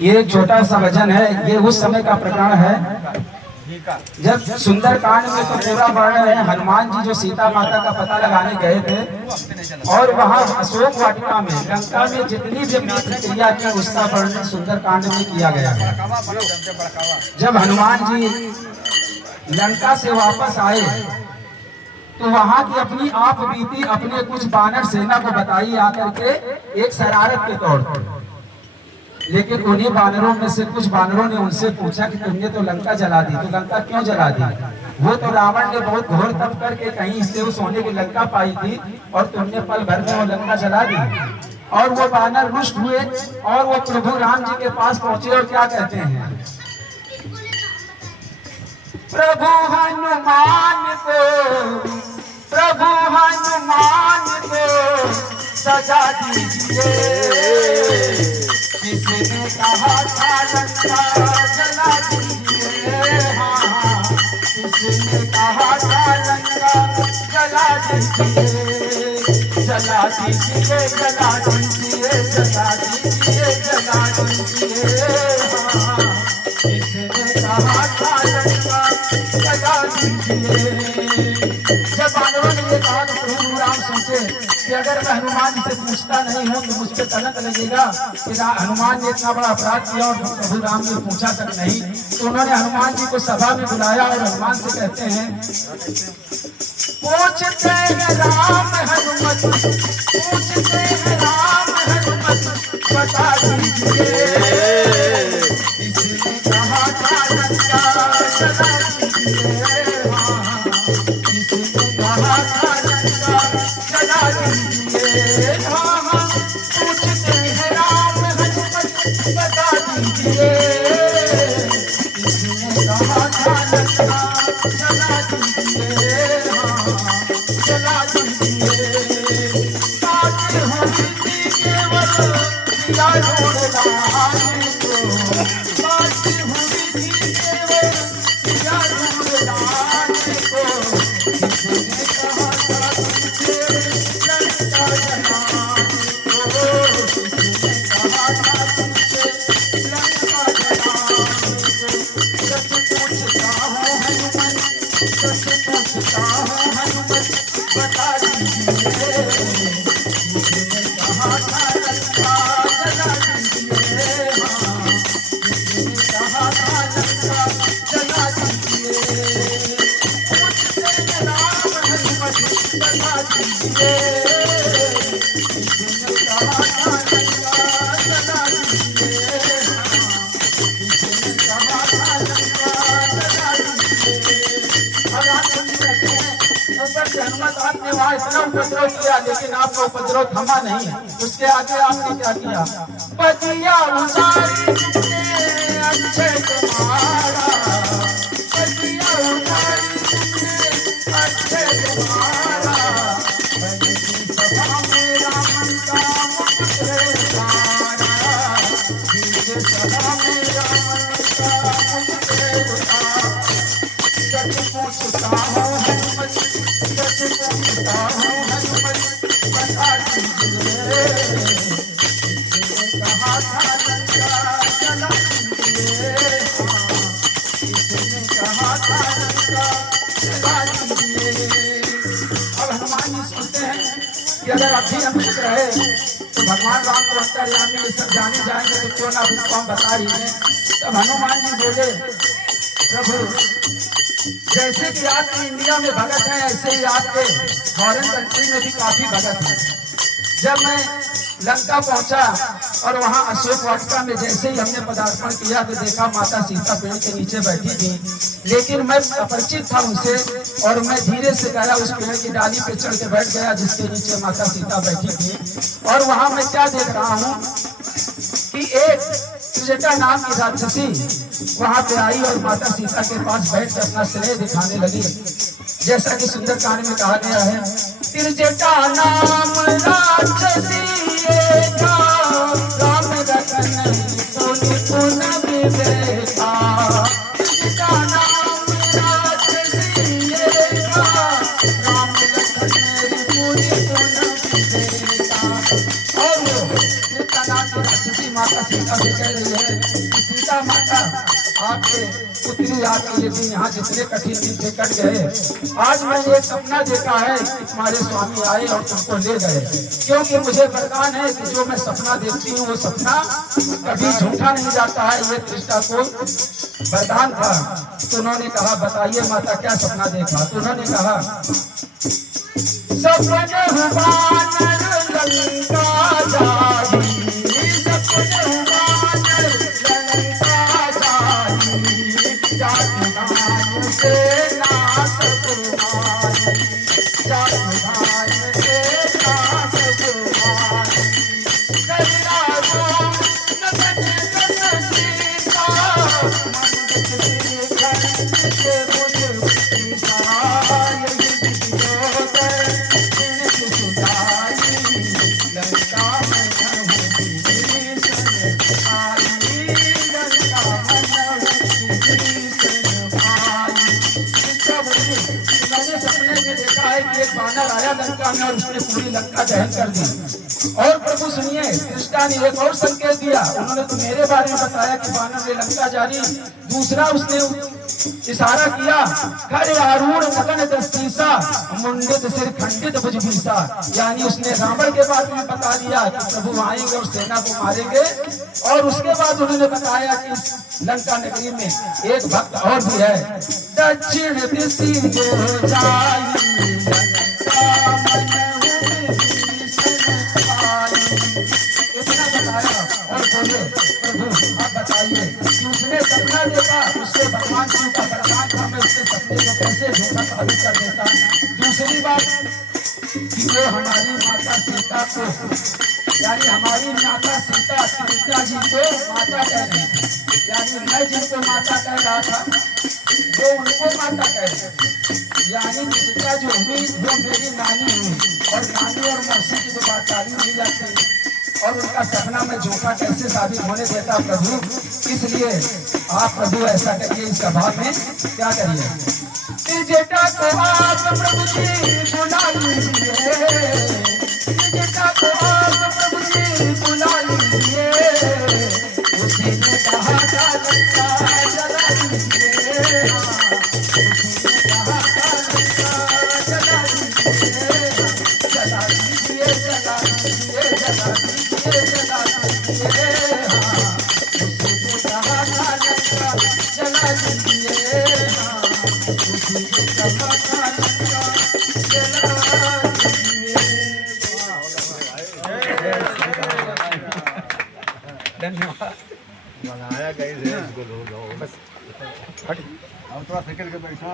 ये छोटा सा भजन है। ये उस समय का प्रकरण है जब सुंदरकांड में तो पूरा वर्णन है। हनुमान जी जो सीता माता का पता लगाने गए थे और वहां अशोक वाटिका में लंका में जितनी भी क्रिया की उसका वर्णन सुंदरकांड में किया गया है। जब हनुमान जी लंका से वापस आए तो वहां की अपनी आप बीती अपने कुछ बानर सेना को बताई आकर के एक शरारत के तौर पर। लेकिन उन्हीं बानरों में से कुछ बानरों ने उनसे पूछा कि तुमने तो लंका जला दी, तो लंका क्यों जला दी? वो तो रावण ने बहुत घोर तप करके कहीं से उस सोने की लंका पाई थी और तुमने पल भर में वो लंका जला दी। और वो बानर रुष्ट हुए और वो प्रभु राम जी के पास पहुंचे और क्या कहते हैं, प्रभु हनुमान को सजा दीजिए, किसने कहा था लंका जला दीजिए। हाँ, किसने कहा था लंका जला दीजिए, जला दीजिए, जला दीजिए, जला दीजिए, जला दीजिए। हाँ, किसने कहा था लंका जला दीजिए। जब बानरों ने ये कहा तो प्रभु राम सोचे कि अगर मैं हनुमान जी से पूछता नहीं हूँ तो मुझ पर कलंक लगेगा कि हनुमान ने इतना बड़ा अपराध किया और प्रभु राम ने पूछा तक नहीं। तो उन्होंने हनुमान जी को सभा में बुलाया और हनुमान से कहते हैं, पूछते हैं राम हनुमत, पूछते हैं राम हनुमत, बता दीजिए, किसने कहा था लंका जला दीजिए। हाँ, जला दीजिए। हाँ, पूछते हैं राम हनुमत, बता दीजिए, किसने कहा था लंका जला दीजिए। हाँ, जला दीजिए। बात हुई थी केवल सिया ढूंढलाने को, बात हुई थी केवल सिया ढूंढलाने को, किसने कहा था तुझे लंका जलाने को, किसने कहा था तुझे लंका जलाने को। सच पूछता हूँ हनुमत, सच पूछता हूँ हनुमत, बता दीजिए, किसने कहा था लंका जला दीजिए। हाँ, किसने कहा था लंका जला दीजिए। बता दीजिए, किसने कहा था लंका जला दीजिए। किसने कहा था लंका जला दीजिए। और आप कहते हैं ऊपर से हनुमत आपने वहां इतना उपद्रव किया लेकिन आपका उपद्रव थमा नहीं। उसके आगे आपने क्या किया, बजिया उतारी अच्छे तुम्हारा, बजिया उतारी अच्छे तुम्हारा, सभा में रामन का मुकुट उतारा, सभा में रामन का मुकुट उतारा। सच पूछता हूँ हनुमत, सच पूछता हूँ हनुमत, बता दीजिए, किसने कहा था लंका जला दीजिए। हाँ, किसने कहा था लंका जला दीजिए। अब हनुमान जी सोचते हैं कि अगर अभी हम चुप रहे तो भगवान राम को अंतर्यामी ये सब जाने जाएंगे तो क्यों ना अभी को हम बता ही दें। तब हनुमान जी बोले, प्रभु जैसे कि आपके इंडिया में भगत हैं ऐसे ही आपके फॉरेन कंट्री में भी काफी भगत हैं। जब मैं लंका पहुंचा और वहां अशोक वाटिका में जैसे ही हमने पदार्पण किया तो देखा माता सीता पेड़ के नीचे बैठी थी, लेकिन मैं अपरिचित था उनसे और मैं धीरे से गया उस पेड़ की डाली पे चढ़ के बैठ गया जिसके नीचे माता सीता बैठी थी। और वहां मैं क्या देख रहा हूँ कि एक त्रिजटा नाम की राक्षसी वहां पे आई और माता सीता के पास बैठ कर अपना स्नेह दिखाने लगी। जैसा कि सुंदरकांड में कहा गया है, त्रिजटा नाम राक्षसी राम रतन पुनि पुन विवेका, त्रिजटा नाम राक्षसी राम रतन पुनि पुन विवेका। और कृष्णनाथ की राक्षसी माता सीता से कह रही है कि सीता माता आपके पुत्री आपके लिए भी यहाँ जितने कठिन दिन से कट गए, आज मैंने एक सपना देखा है कि तुम्हारे स्वामी आए और तुमको ले गए, क्योंकि मुझे वरदान है कि जो मैं सपना देखती हूँ वो सपना कभी झूठा नहीं जाता है। ये कृष्णा को वरदान था। तो उन्होंने कहा बताइए माता क्या सपना देखा? तो उन्होंने कहा सपने हुआ लंका जाई, सपने हुआ लंका जाई, जाति नाम से नाश तुम्हारी, जाति नाम से नाश तुम्हारी, करुणा रूप नगन गगन सीता, मंदिर खंड से मुझ सीता, यही विद्योदय बानर आया लंका में और उसने पूरी लंका दहन कर दी। और प्रभु सुनिए, कृष्णा ने एक और संकेत दिया। उन्होंने तो मेरे बारे में बताया कि बानर ने लंका जारी, दूसरा उसने इशारा किया खरे आरूढ़ मगन दस्तीसा, मुंडित सिर खंडित भुजबीसा, यानी उसने रावण के बारे में बता दिया कि प्रभु आएंगे और सेना को मारेंगे। और उसके बाद उन्होंने बताया कि लंका नगरी में एक भक्त और भी है, दक्षिण दिशि जो जाई इतना बताया। और बोले प्रभु आप बताइए कि उसने सपना देखा, उससे भगवान शिव का वरदान था, मैं उसके सपने को कैसे झूठा साबित कर देता। दूसरी बात कि वो हमारी माता सीता को, यानी हमारी माता सीता जी को माता कह रही थी, यानी मैं जिनको माता कह रहा था वो उनको माता कह रही, यानी सीता जो हुई वो मेरी नानी हुई। और नानी और मौसी की जो बात तारी नहीं जाती और उनका सपना में झूठा कैसे साबित होने देता प्रभु। इसलिए आप प्रभु ऐसा करिए, इस सभा में क्या करिए, जेठा को आप प्रभु जी बुला लीजिए, जेठा को आप प्रभु जी बुला लीजिए, उसी ने कहा था लंका जला लीजिए, उसी ने कहा था लंका जला लीजिए, जला लीजिए, जला लीजिए, जला लीजिए, जला लीजिए, उसी ने कहा था लंका जला लीजिए, उसी ने कहा था लंका जला लीजिए। धन्यवाद। बनाया कैसे इसको लो बस। अब थोड़ा निकल के बैठा।